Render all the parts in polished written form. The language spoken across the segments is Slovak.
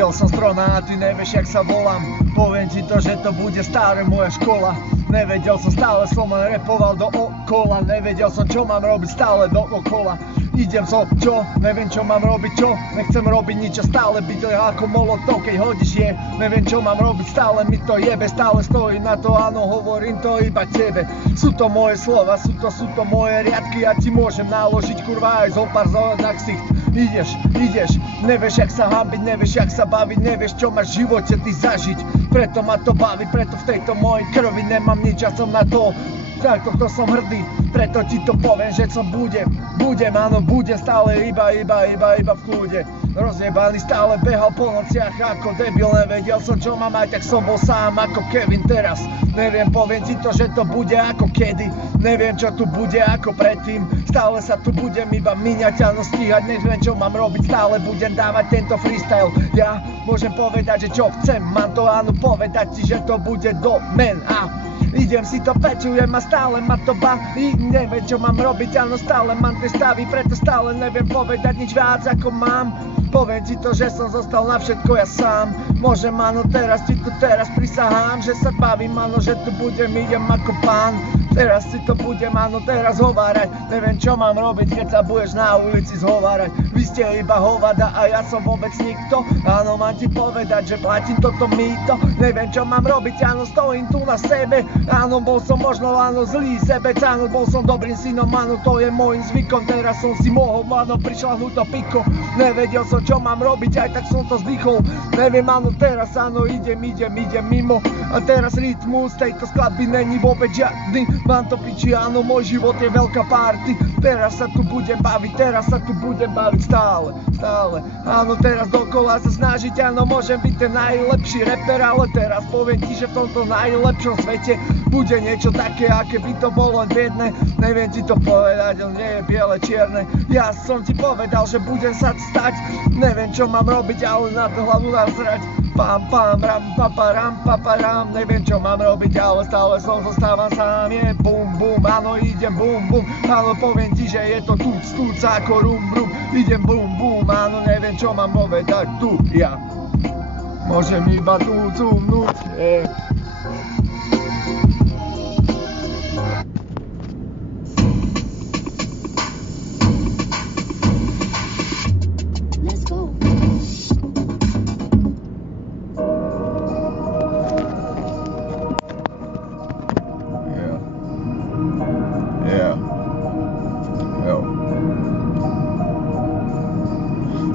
Šiel som strona a ty nevieš, jak sa volám. Poviem ti to, že to bude stále moja škola. Nevedel som, stále som len repoval dookola. Nevedel som, čo mám robiť, stále dookola. Idem čo, neviem čo mám robiť, čo. Nechcem robiť nič a stále byť ako molotov, keď hodíš je. Neviem čo mám robiť, stále mi to jebe. Stále stojím na to, áno, hovorím to iba tebe. Sú to moje slova, sú to moje riadky. Ja ti môžem naložiť, kurva, aj zo pár na ksicht. Ideš, nevieš jak sa hambiť, nevieš jak sa baviť, nevieš čo máš v živote ty zažiť. Preto ma to baví, preto v tejto mojej krvi nemám nič a som na to. Tak toto som hrdý, preto ti to poviem, že som budem stále iba v kľude. Rozjebaný stále behal po nociach ako debil, nevedel som čo mám aj, tak som bol sám ako Kevin teraz. Neviem, poviem ti to, že to bude ako kedy, neviem čo tu bude ako predtým. Stále sa tu budem iba míňať, áno stíhať, neviem čo mám robiť, stále budem dávať tento freestyle. Ja môžem povedať, že čo chcem, mám to áno povedať ti, že to bude do men a idem si to pečujem a stále ma to baví. Neviem čo mám robiť, áno stále mám tie stavy, preto stále neviem povedať nič viac ako mám. Poviem ti to, že som zostal na všetko ja sám. Môžem áno teraz ti tu teraz prisahám, že sa bavím áno, že tu idem ako pán. Teraz si to budem áno teraz hovárať. Neviem čo mám robiť, keď sa budeš na ulici zhovárať. Vy ste iba hovada a ja som vôbec nikto. Áno mám ti povedať, že platím toto mýto. Neviem čo mám robiť, áno stojím tu na sebe. Áno bol som možno áno zlý sebec, áno bol som dobrým synom, áno to je môjim zvykom. Teraz som si mohol áno prišľahnúť to piko. Nevedel som čo mám robiť, aj tak som to zdychol. Neviem áno teraz áno idem mimo. A teraz rytmus tejto skladby není vôbec žiadny. Mám to piči, áno, môj život je veľká party. Teraz sa tu budem baviť stále. Áno, teraz dokola sa snažiť, áno, môžem byť ten najlepší reper, ale teraz poviem ti, že v tomto najlepšom svete bude niečo také, aké by to bolo jedné. Neviem ti to povedať, on nie je biele, čierne. Ja som ti povedal, že budem sa stať. Neviem čo mám robiť, ale na to hlavu nasrať. Pam, ram, paparam, neviem čo mám robiť, ale stále zostávam sám, je bum, áno idem bum, áno poviem ti, že je to tuc, ako rum, idem bum, áno neviem čo mám povedať tu, ja môžem iba tu cumnúť,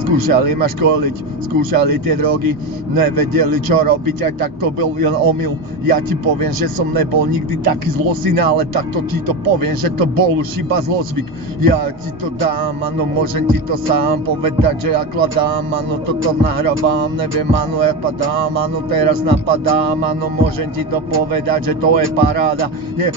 Skúšali ma školiť, skúšali tie drogy, nevedeli čo robiť, aj tak to bol len omyl. Ja ti poviem, že som nebol nikdy taký zlosyn, ale takto ti to poviem, že to bol už iba zlozvyk. Ja ti to dám, áno, môžem ti to sám povedať, že ja kladám, áno, toto nahrávam, neviem, áno, ja padám, áno, teraz napadám, áno, môžem ti to povedať, že to je paráda. Je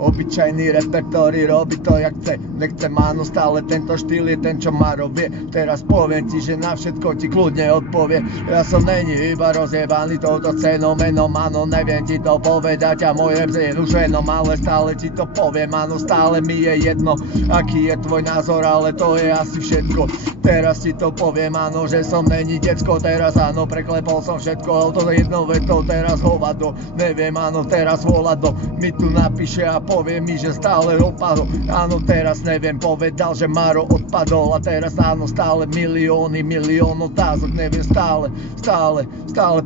obyčajný reper, ktorý robí to jak chce. Nechcem áno, stále tento štýl je ten, čo Maro vie. Teraz poviem ti, že na všetko ti kľudne odpovie. Ja som není iba rozjebaný touto scénou, menom áno, neviem ti to povedať a môj rap je už venom, ale stále ti to poviem, áno, stále mi je jedno, aký je tvoj názor, ale to je asi všetko. Teraz ti to poviem, áno, že som není decko, teraz áno, preklepol som všetko, ale to jednou vetou, teraz hovado, neviem, áno, teraz volado, mi tu napíše a povie mi, že stále opadol, áno, teraz neviem, povedal, že Maro odpadol a teraz áno, stále milión otázok, neviem, stále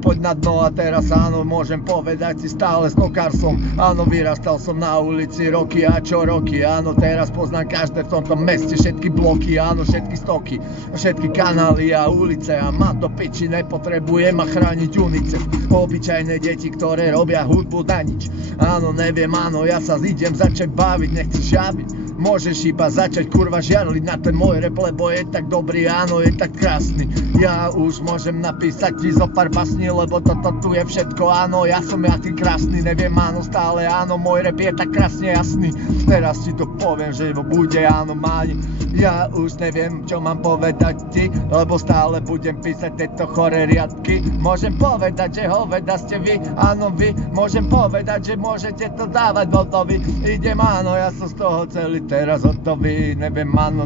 poď na dno a teraz áno, môžem povedať si stále snokár som, áno, vyrastal som na ulici roky a čo roky, áno, teraz poznám každé v tomto meste, všetky bloky, áno, všetky stoky, všetky kanály a ulice a ma to piči, nepotrebujem a chrániť UNICEF, obyčajné deti, ktoré robia hudbu na nič, áno, neviem, áno, ja sa idem začať baviť, nechceš žabiť, môžeš iba začať kurva žiarliť na ten môj rap, lebo je tak dobrý, áno, je tak krásny. Ja už môžem napísať ti zo pár basní, lebo toto tu je všetko, áno, ja som jaký krásny, neviem, áno, stále, áno, môj rap je tak krásne jasný. Teraz ti to poviem, že bude, áno, máni, Ja už neviem, čo mám povedať ti, lebo stále budem písať tieto choré riadky. Môžem povedať, že hoveda ste vy, áno vy. Môžem povedať, že môžete to dávať vodovi. Idem áno, ja som z toho celý teraz hotový. Neviem áno,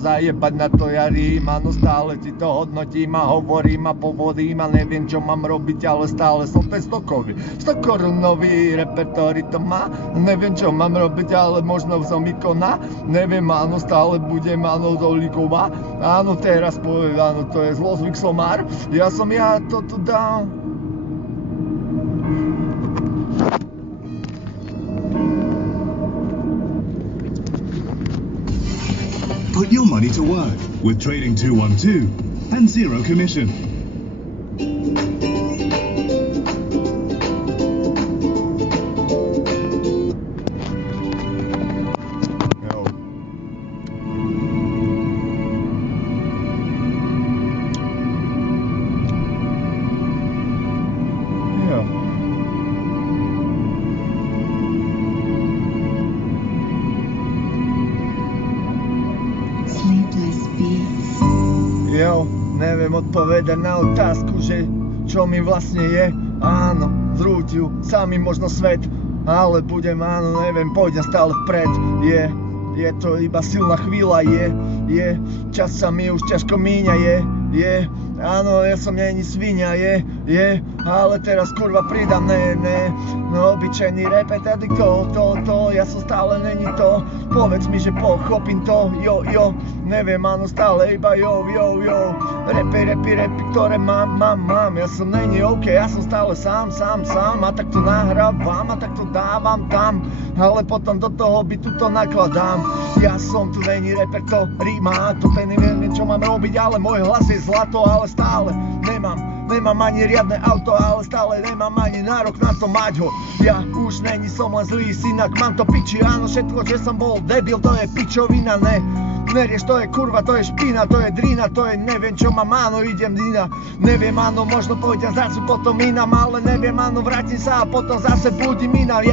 zajebať na to ja rím. Áno, stále ti to hodnotím a hovorím a povodím a neviem, čo mám robiť, ale stále som ten stokový. 100 korunový repertory to má. Neviem, čo mám robiť, ale možno som ikona. Neviem, áno, stále budem, áno, Zolíková. Áno, teraz poviem, áno, to je zlozvyk Somár. Ja to tu dám. Put your money to work with Trading 212 and zero commission. Neviem odpovedať na otázku, že čo mi vlastne je. Áno, zrúť ju, sami možno svet, ale budem, áno, neviem, pôjdem stále vpred. Je to iba silná chvíľa, je, čas sa mi už ťažko míňa, je, áno, ja som není svinia, je, ale teraz kurva pridám, ne, no obyčajný repet, to, ja som stále není to, povedz mi, že pochopím to, jo, neviem, áno, stále iba jo, repy, ktoré mám, ja som není OK, ja som stále sám, a tak to nahrávam, a tak to dávam tam, ale potom do toho bytu to nakladám, ja som tu není reper, to ríma, to ten neviem, čo mám robiť, ale môj hlas je zlato, ale stále nemám ani riadne auto, ale stále nemám ani nárok na to mať ho. Ja už není som len zlý synak, mám to piči, áno, všetko, že som bol debil, to je pičovina, nerieš, to je kurva, to je špina, to je drina, to je neviem čo mám, áno, idem dina. Neviem, áno, možno pôjdem zrazu potom inám, ale neviem, áno, vrátim sa a potom zase budím inám.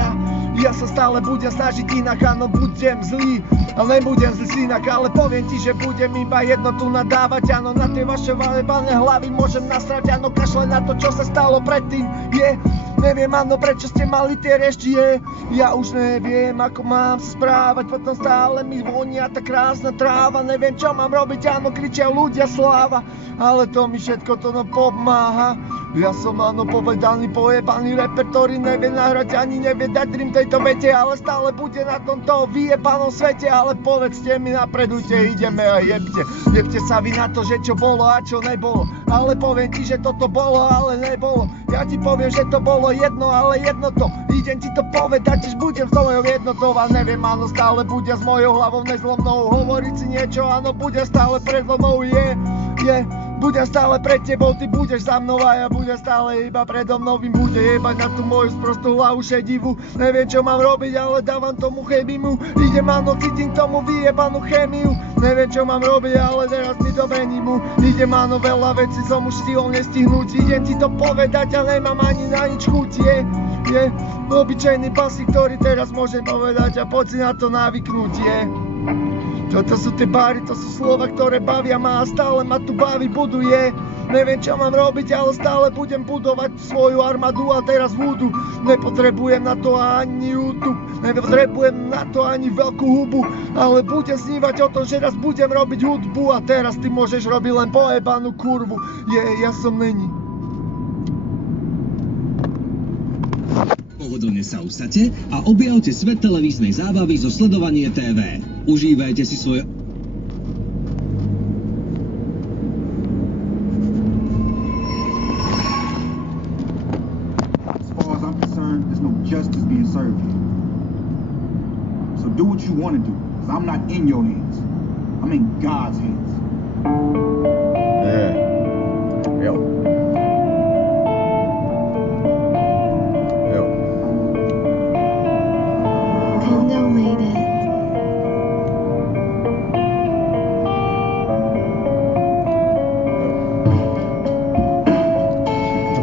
Ja sa stále budem snažiť inak, áno, budem zlý, ale nebudem zlý synak, ale poviem ti, že budem iba jedno tu nadávať, áno, na tie vaše valebané hlavy môžem nasrať, áno, kašle na to, čo sa stalo predtým, neviem, áno, prečo ste mali tie rešti, ja už neviem, ako mám sa správať, potom stále mi vonia tá krásna tráva, neviem, čo mám robiť, áno, kričia ľudia sláva, ale to mi všetko to pomáha. Ja som, áno, povedaný, pojebaný reper, ktorý nevie nahrať ani nevie dať rým tejto vete, ale stále bude na tomto vyjebanom svete, ale povedzte mi, napredujte, ideme a jebte sa vy na to, že čo bolo a čo nebolo, ale poviem ti, že toto bolo, ale nebolo, ja ti poviem, že to bolo jedno, ale jedno to, idem ti to povedať, že budem s tvojou jednotou a neviem, áno, stále budem s mojou hlavou nezlomnou, hovoriť si niečo, áno, budem stále pred mnou, budem stále pred tebou, ty budeš za mnou a ja budem stále iba predo mnou, im bude jebať na tú moju sprostú hlavu šedivú. Neviem, čo mám robiť, ale dávam tomu chemimu. Idem, áno, cítim tomu vyjebanú chemiu. Neviem, čo mám robiť, ale teraz mi to venimu. Idem, áno, veľa vecí som už stihol nestihnúť. Idem ti to povedať a nemám ani na nič chuť. Je obyčajný pasík, ktorý teraz môžem povedať a poď si na to navyknúť, Toto sú tie báry, to sú slova, ktoré bavia ma a stále ma tu baví, buduje. Neviem, čo mám robiť, ale stále budem budovať svoju armádu a teraz vúdu. Nepotrebujem na to ani YouTube, nepotrebujem na to ani veľkú hubu, ale budem snívať o tom, že raz budem robiť hudbu a teraz ty môžeš robiť len pojebanú kurvu. Ja som není. Pohodlne sa usadte a objavte svet televíznej zábavy zo Sledovanie TV. Užívajte si svoje... As far as I'm concerned, there's no justice being served here. So do what you want to do, because I'm not in your hands. I'm in God's hands.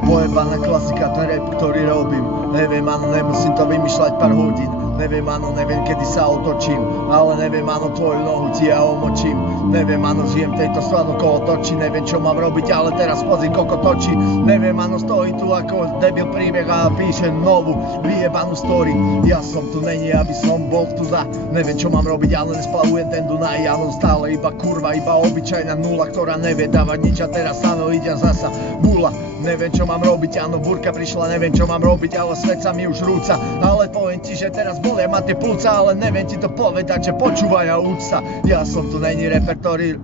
Pojebaná klasika, ten rap, ktorý robím. Neviem, áno, nemusím to vymýšľať pár hodín. Neviem, áno, neviem, kedy sa otočím, ale neviem, áno, tvoju nohu ti ja omočím. Neviem, áno, žijem tejto stranu kolo točí, neviem, čo mám robiť, ale teraz pozri, koľko točí. Neviem, áno, stojí tu ako debil príbeh a píše novú vyjebanú story. Ja som tu není, aby som bol tu za. Neviem, čo mám robiť, ale nesplavujem ten Dunaj. Áno, stále iba kurva, iba obyčajná nula, ktorá nevie dávať nič a teraz áno, idem zasa bula. Neviem, čo mám robiť, áno, búrka prišla, neviem, čo mám robiť, ale svet sa mi už rúca. Ale poviem ti, že teraz bolia ma tie plúca, ale neviem ti to povedať, že počúvaj a uč sa. Ja som tu není reper, ktorý